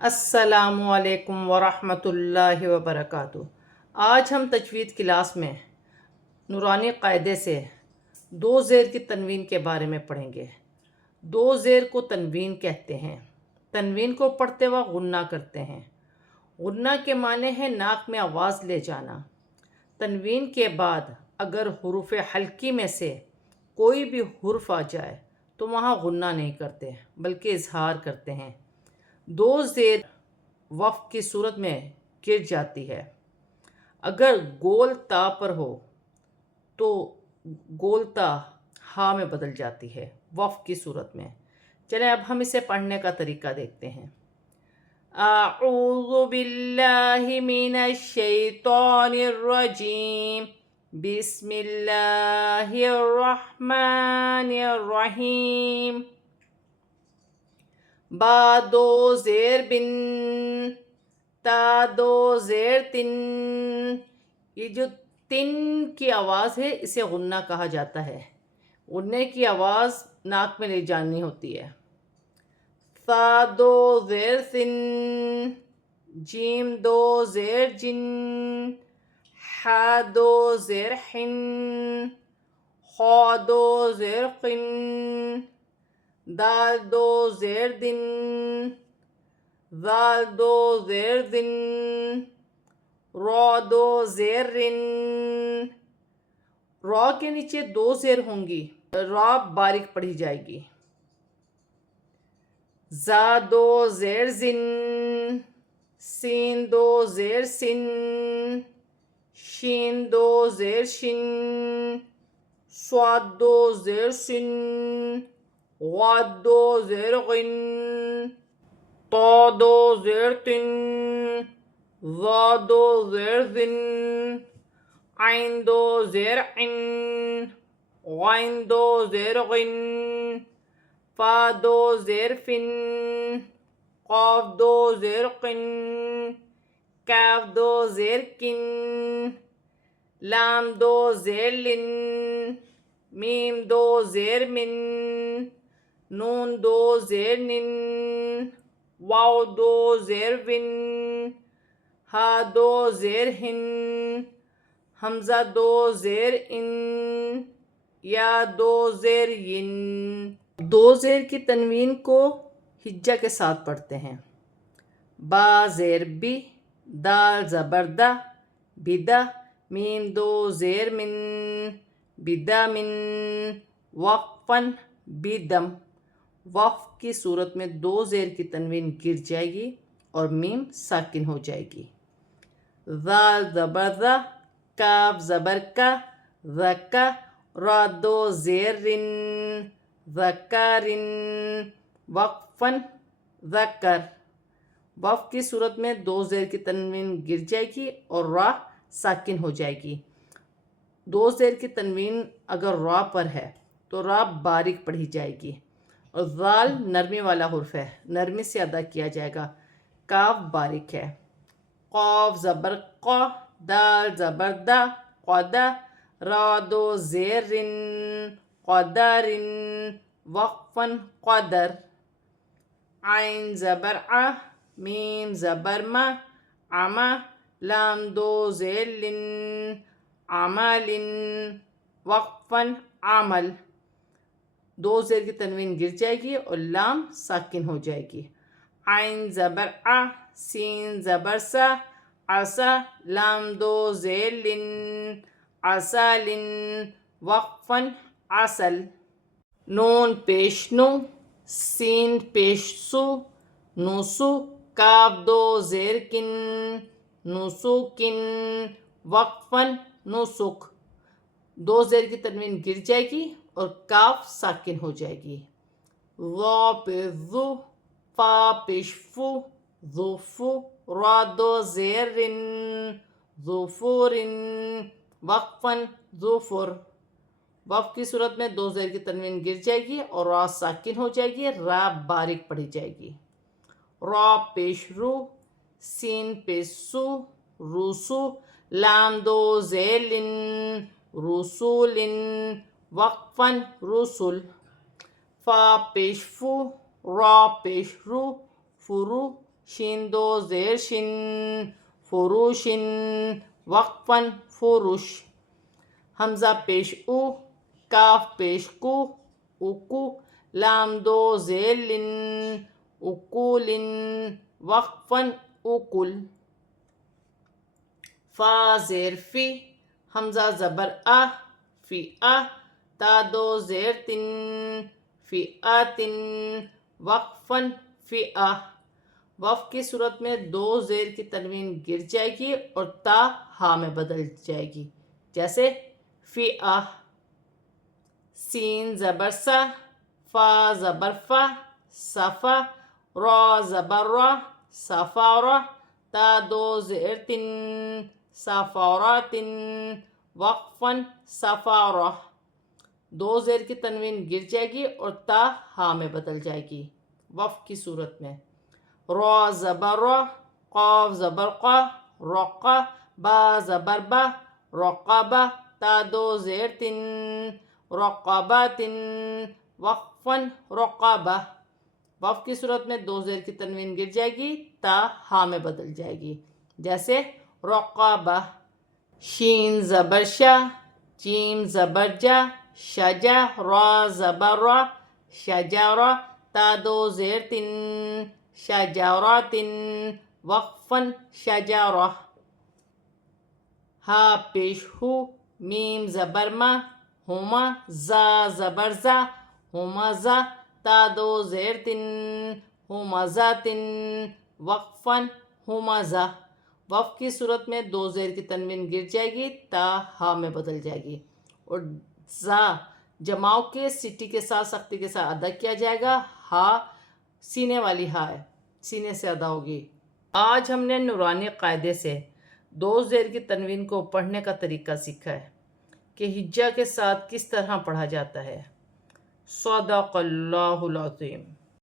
السلام علیکم ورحمۃ اللہ وبرکاتہ۔ آج ہم تجوید کلاس میں نورانی قاعدے سے دو زیر کی تنوین کے بارے میں پڑھیں گے۔ دو زیر کو تنوین کہتے ہیں۔ تنوین کو پڑھتے وقت غنہ کرتے ہیں۔ غنہ کے معنی ہے ناک میں آواز لے جانا۔ تنوین کے بعد اگر حروف حلقی میں سے کوئی بھی حرف آ جائے تو وہاں غنہ نہیں کرتے بلکہ اظہار کرتے ہیں۔ دو زیر وقف کی صورت میں گر جاتی ہے۔ اگر گول تا پر ہو تو گول تا ہا میں بدل جاتی ہے وقف کی صورت میں۔ چلیں اب ہم اسے پڑھنے کا طریقہ دیکھتے ہیں۔ اعوذ باللہ من الشیطان الرجیم، بسم اللہ الرحمن الرحیم۔ با دو زیر بن، تا دو زیر تن۔ یہ جو تن کی آواز ہے اسے غنہ کہا جاتا ہے۔ غنے کی آواز ناک میں لے جانی ہوتی ہے۔ ثا دو زیر سن، جیم دو زیر جن، حا دو زیر حن، خا دو زیر قن، دال دو زیر دن، ذال دو زیر دن، را دو زیر رن۔ را کے نیچے دو زیر ہوں گی، را باریک پڑھی جائے گی۔ زا دو زیر زن، سین دو زیر سن، شین دو زیر شن، صاد دو زیر سن، غاد دو زیر غن، طا دو زیر تن، ظا دو زیر زن، عین دو زیر عن، غین دو زیر غن، فا دو زیر فن، قاف دو زیر قن، کاف دو زیر کن، لام دو زیر لن، میم دو زیر من، نون دو زیر نن، واو دو زیر ون، ہا دو زیر ہن، حمزہ دو زیر ان، یا دو زیر ین۔ دو زیر کی تنوین کو ہجہ کے ساتھ پڑھتے ہیں۔ با زیر بی، دال زبر دا، بدا، میم دو زیر من، بدا من، وقفاً بدم۔ وقف کی صورت میں دو زیر کی تنوین گر جائے گی اور میم ساکن ہو جائے گی۔ ذال زبر ذا، کاف زبر کا، ذکا، را دو زیر رن، ذکرن، وقفاً ذکر۔ وقف کی صورت میں دو زیر کی تنوین گر جائے گی اور را ساکن ہو جائے گی۔ دو زیر کی تنوین اگر را پر ہے تو را باریک پڑھی جائے گی اور ذال نرمی والا حرف ہے، نرمی سے ادا کیا جائے گا۔ کاف باریک ہے۔ قاف زبر قا، دال زبر دا، قدا، را دو زیر رن، قدرن، وقفاً قدر۔ عین زبر ع، میم زبر ما، عما، لام دو زیر لن، عمل، وقفاً عمل۔ دو زیر کی تنوین گر جائے گی اور لام ساکن ہو جائے گی۔ عین زبر ع، سین زبر سا، عسا، لام دو زیر لن، عسل، وقفاً عسل۔ نون پیش نو، سین پیش سو، نوسو، کاف دو زیر کن، نسوکن، وقفاً نسک۔ دو زیر کی تنوین گر جائے گی اور کاف ساکن ہو جائے گی۔ ظا پیش ذو، فا پیش فو، ذوفو، را دو زیر رن، ظفرن، وقفاً ظفر۔ وقف کی صورت میں دو زیر کی تنوین گر جائے گی اور را ساکن ہو جائے گی، را باریک پڑھی جائے گی۔ را پیش رو، سین پیش سو، روسو، لام دو زیر لن، رسولن، وقفاً رسل۔ فا پیش فو، را پیش رو، فرو، شین دو زیر شن فروشن وقفاً فروش. حمزہ پیش او کاف پیش کو اکو لام دو زیر لن اکولن وقفاً اکل. فا زیر فی حمزہ زبر آ فی آ تا دو زیر تن فی آتن وقفاً فی آ. وقف کی صورت میں دو زیر کی تنوین گر جائے گی اور تا ہا میں بدل جائے گی، جیسے فی آ. سین زبر سا فا زبر فا صفا را زبر را صفارا تا دو زیر تن صفاراتن وقفاً صفارا. دو زیر کی تنوین گر جائے گی اور تا ہا میں بدل جائے گی وقف کی صورت میں. را زبر را قاف زبر قا رقا با زبر با رقبا تا دو زیر تن رقباتن وقفاً رقبا. وقف کی صورت میں دو زیر کی تنوین گر جائے گی، تا ہا میں بدل جائے گی، جیسے رقبہ. شین زبر شا جیم زبر جا شجا را زبر را شجارا تا دو زیر تن شجاراتن وقفاً شجارا. ہا پیش ہو میم زبر ما ہما زا زبر زا ہما زا تا دو زیر تن ہما زاتن وقفاً ہما زا. وقف کی صورت میں دو زیر کی تنوین گر جائے گی، تا ہا میں بدل جائے گی اور زا جماؤ کے سٹی کے ساتھ سختی کے ساتھ ادا کیا جائے گا. ہا سینے والی ہا ہے، سینے سے ادا ہوگی. آج ہم نے نورانی قاعدے سے دو زیر کی تنوین کو پڑھنے کا طریقہ سیکھا ہے کہ ہجا کے ساتھ کس طرح پڑھا جاتا ہے. صدق اللہ العظیم.